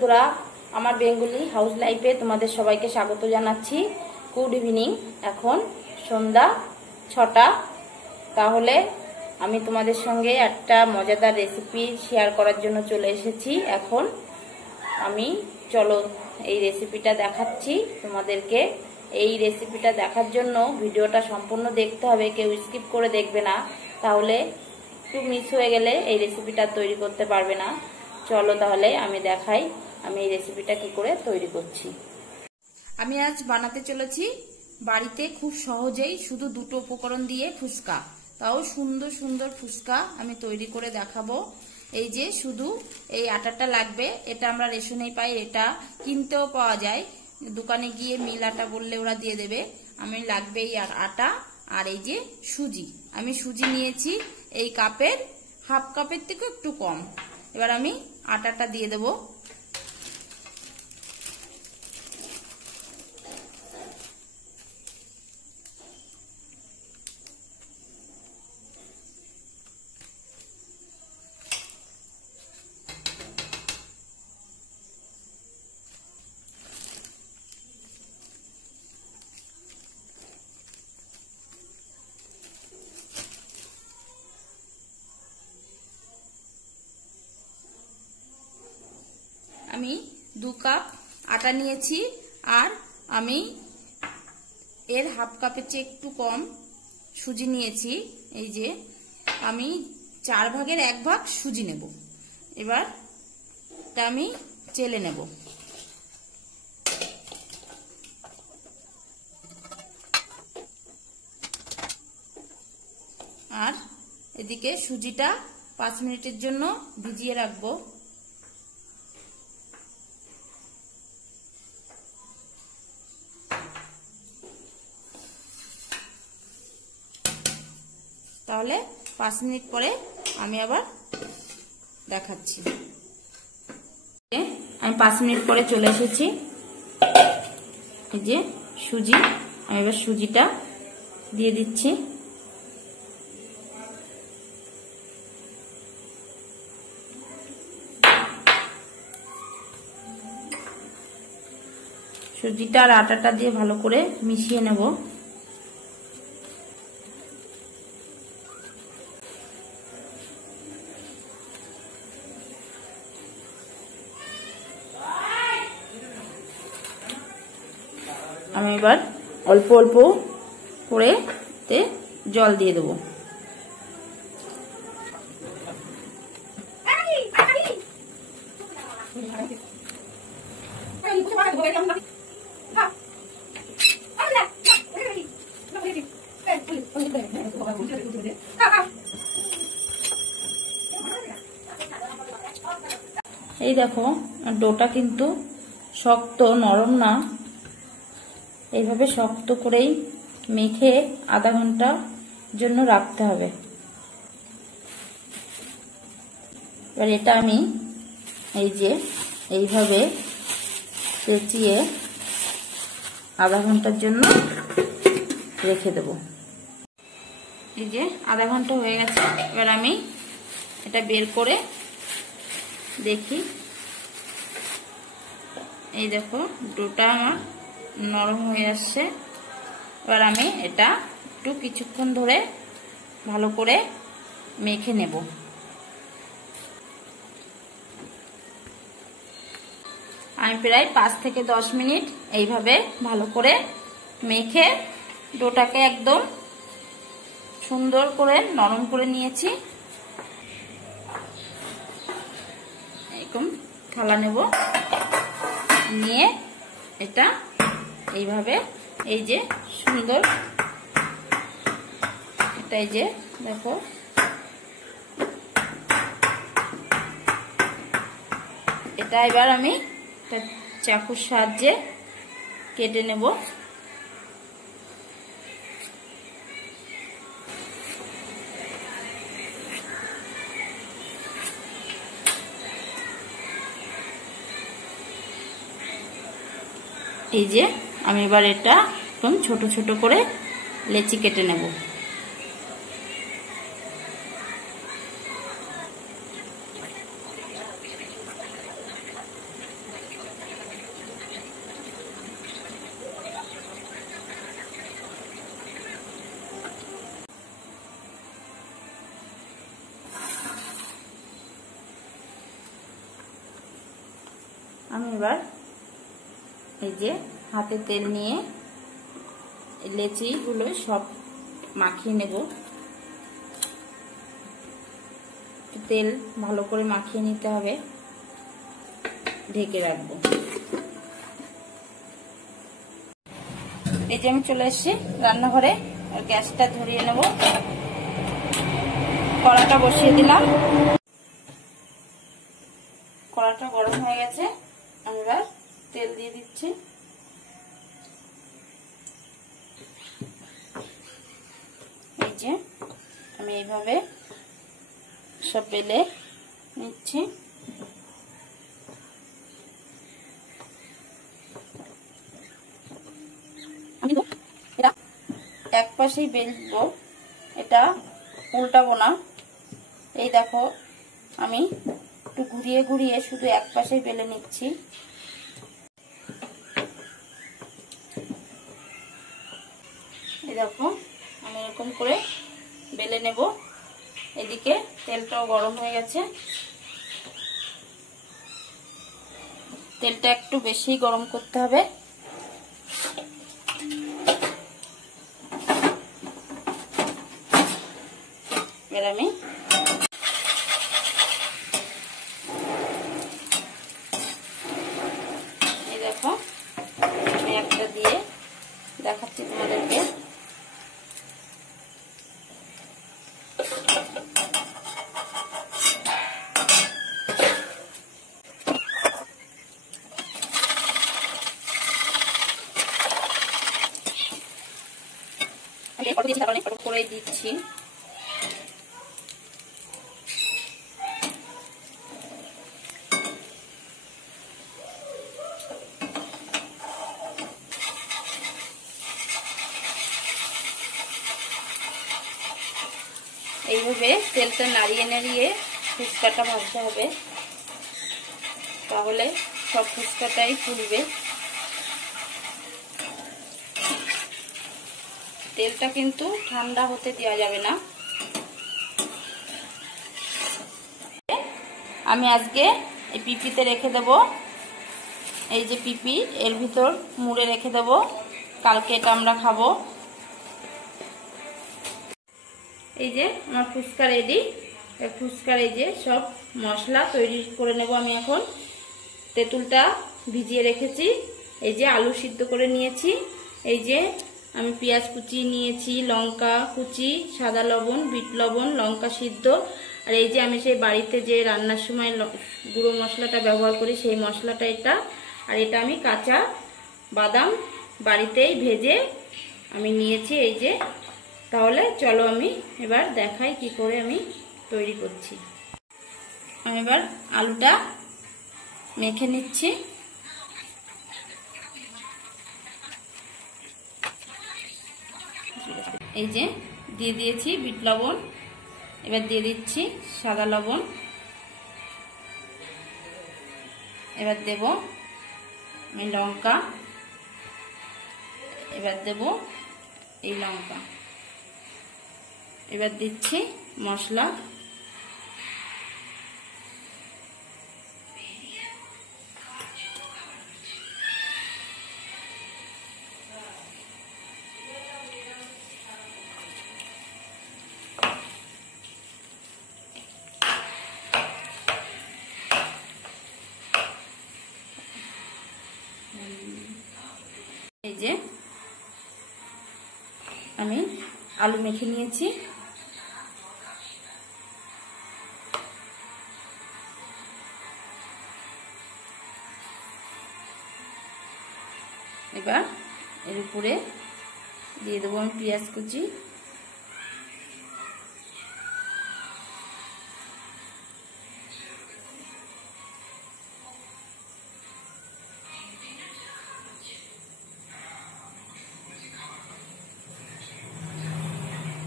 বন্ধুরা, আমার Bengali house লাইফে তোমাদের সবাইকে স্বাগত জানাচ্ছি। Good evening. এখন সন্ধ্যা 6টা। তাহলে আমি তোমাদের সঙ্গে একটা মজাদার রেসিপি শেয়ার করার জন্য চলে এসেছি। এখন আমি চলো এই রেসিপিটা দেখাচ্ছি তোমাদেরকে। এই রেসিপিটা দেখার জন্য ভিডিওটা সম্পূর্ণ দেখতে হবে, কেউ স্কিপ করে দেখবে না, তাহলে একটু মিস হয়ে গেলে এই রেসিপিটা তৈরি করতে পারবে না। চলো তাহলে আমি দেখাই আমি এই রেসিপিটা কি করে তৈরি করছি। আমি আজ বানাতে চলেছি বাড়িতে খুব সহজেই শুধু দুটো উপকরণ দিয়ে ফুচকা, তাও সুন্দর সুন্দর ফুচকা আমি তৈরি করে দেখাবো। এই যে শুধু এই আটাটা লাগবে, এটা আমরা রেশনেই পাই, এটা কিনতেও পাওয়া যায়, দোকানে গিয়ে মিল আটা বললে ওরা দিয়ে দেবে। আমি লাগবে এই আটা আর এই যে সুজি। আমি সুজি নিয়েছি এই কাপের হাফ কাপের থেকে একটু কম। এবার আমি আটাটা দিয়ে দেব। আমি 2 কাপ আটা নিয়েছি আর আমি এর হাফ কাপের চেয়ে একটু কম সুজি নিয়েছি। এই যে আমি 4 ভাগের 1 ভাগ সুজি নেব। এবার এটা আমি চেলে নেব। আর এদিকে সুজিটা 5 মিনিটের জন্য ভিজিয়ে রাখবো। তাহলে 5 মিনিট পরে আমি আবার দেখাচ্ছি। আমি 5 মিনিট পরে চলে এসেছি। এই যে সুজি, আমি এবার সুজিটা দিয়ে দিচ্ছি। সুজিটা আর আটাটা দিয়ে ভালো করে মিশিয়ে নেব। আমি এবার অল্প অল্প করে জল দিয়ে দেবো। এই দেখো ডোটা কিন্তু শক্ত, নরম না, এইভাবে শক্ত করেই মেখে আধা ঘন্টার জন্য রাখতে হবে। এবার এটা আমি এই যে এইভাবে পেঁচিয়ে আধা ঘন্টার জন্য রেখে দেব। এই যে আধা ঘন্টা হয়ে গেছে। এবার আমি এটা বের করে দেখি। এই দেখো ডোটা আমার নরম হয়ে আসছে। এবার আমি এটা একটু কিছুক্ষণ ধরে ভালো করে মেখে নেব। আমি প্রায় 5 থেকে 10 মিনিট এইভাবে ভালো করে মেখে ডোটাকে একদম সুন্দর করে নরম করে নিয়েছি। এরকম থালা নেব, নিয়ে এটা এইভাবে এই যে সুন্দর, এটা এই যে দেখো এটা এবার আমি চাকুর সাহায্যে কেটে নেব। এই যে আমি এবার এটা একদম ছোট ছোট করে লেচি কেটে নেব। আমি এবার এই যে হাতে তেল নিয়ে লেচিগুলো সব মাখিয়ে নেব। তেল ভালো করে মাখিয়ে নিতে হবে, ঢেকে রাখবো। এই যে আমি চলে এসেছি রান্নাঘরে, আর গ্যাসটা ধরিয়ে নেব। কড়াটা বসিয়ে দিলাম, কড়াটা গরম হয়ে গেছে। আমি এবার তেল দিয়ে দিচ্ছি। এই যে আমি এইভাবে সব বেলে নিচ্ছি। আমি এটা এক পাশেই বেলবো, এটা উল্টাবো না। এই দেখো আমি একটু ঘুরিয়ে ঘুরিয়ে শুধু এক পাশেই বেলে নিচ্ছি। এই দেখো আমি এরকম করে বেলে নেব। এদিকে তেলটাও গরম হয়ে গেছে। তেলটা একটু বেশি গরম করতে হবে। এবার আমি এই দেখো আমি একটা দিয়ে দেখাচ্ছি তোমাদেরকে। করে দিচ্ছি। এইভাবে তেলটা নাড়িয়ে নাড়িয়ে ফুচকাটা ভাজতে হবে, তাহলে সব ফুচকাটাই ফুলবে। তেলটা কিন্তু ঠান্ডা হতে দেওয়া যাবে না। আমি আজকে এই পিপিতে রেখে দেব। এই যে পিপি, এর ভিতর মুড়ে রেখে দেব, কালকে এটা আমরা খাবো। এই যে আমার ফুচকা রেডি। ফুচকার এই যে সব মশলা তৈরি করে নেব আমি এখন। তেঁতুলটা ভিজিয়ে রেখেছি, এই যে আলু সিদ্ধ করে নিয়েছি, এই যে আমি পেঁয়াজ কুচি নিয়েছি, লঙ্কা কুচি, সাদা লবণ, বিট লবণ, লঙ্কা সিদ্ধ, আর এই যে আমি সেই বাড়িতে যে রান্নার সময় গুঁড়ো মশলাটা ব্যবহার করি সেই মশলাটা এটা। আর এটা আমি কাঁচা বাদাম বাড়িতেই ভেজে আমি নিয়েছি। এই যে তাহলে চলো আমি এবার দেখাই কি করে আমি তৈরি করছি। আমি এবার আলুটা মেখে নিচ্ছি। এই যে দিয়ে দিয়েছি বিট লবণ, এবার দিয়ে দিচ্ছি সাদা লবণ, এবার দেব আমি লঙ্কা, এবার দেব এই লঙ্কা, এবার দিচ্ছি মশলা, এই যে আমি আলু মেখে নিয়েছি। এবার এর উপরে দিয়ে দেবো আমি পেঁয়াজ কুচি,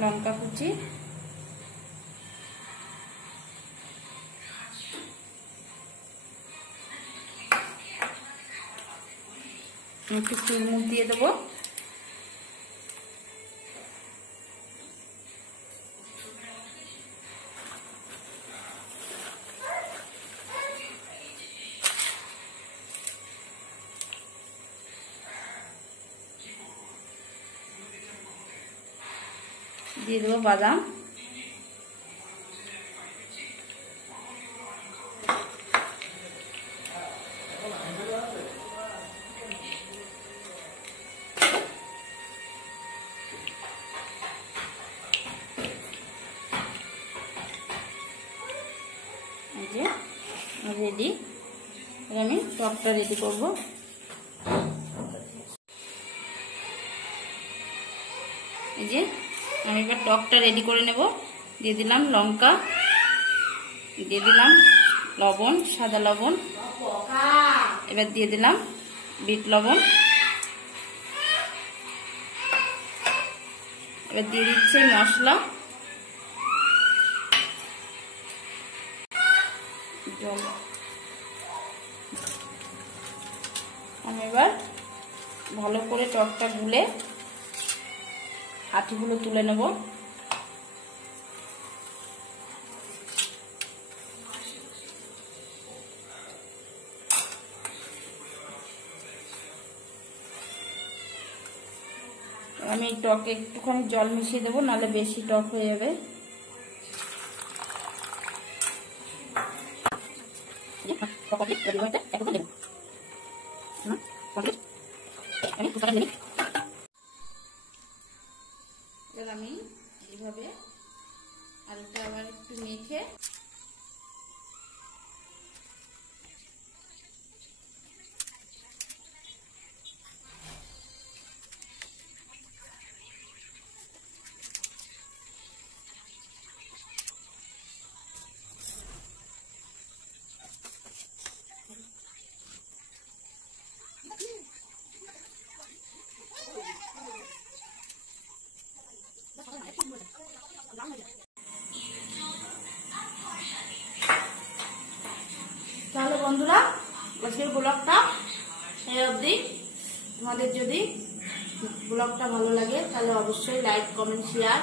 লঙ্কা কুচি, একটু চুলমুখ দিয়ে দেবো, দিয়ে দেবো বাদাম, রেডি। আমি টকটা রেডি করব। এই যে আমি এবার টকটা রেডি করে নেব। দিয়ে দিলাম লঙ্কা, দিয়ে দিলাম লবণ, সাদা লবণ, এবার দিয়ে দিলাম বিট লবণ, এবার দিয়ে দিচ্ছি মশলা, জল। আমি এবার ভালো করে টকটা গুলে আটিগুলো তুলে নেব। আমি টকে একটুখানি জল মিশিয়ে দেবো, নাহলে বেশি টক হয়ে যাবে। আমি এইভাবে আলুটা আবার একটু মেখে তাহলে বন্ধুরা আজকের ব্লগটা এই অবধি। তোমাদের যদি ব্লগটা ভালো লাগে তাহলে অবশ্যই লাইক, কমেন্ট, শেয়ার,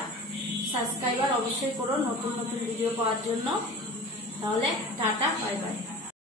সাবস্ক্রাইবার অবশ্যই করো নতুন নতুন ভিডিও পাওয়ার জন্য। তাহলে টাটা, বাই বাই।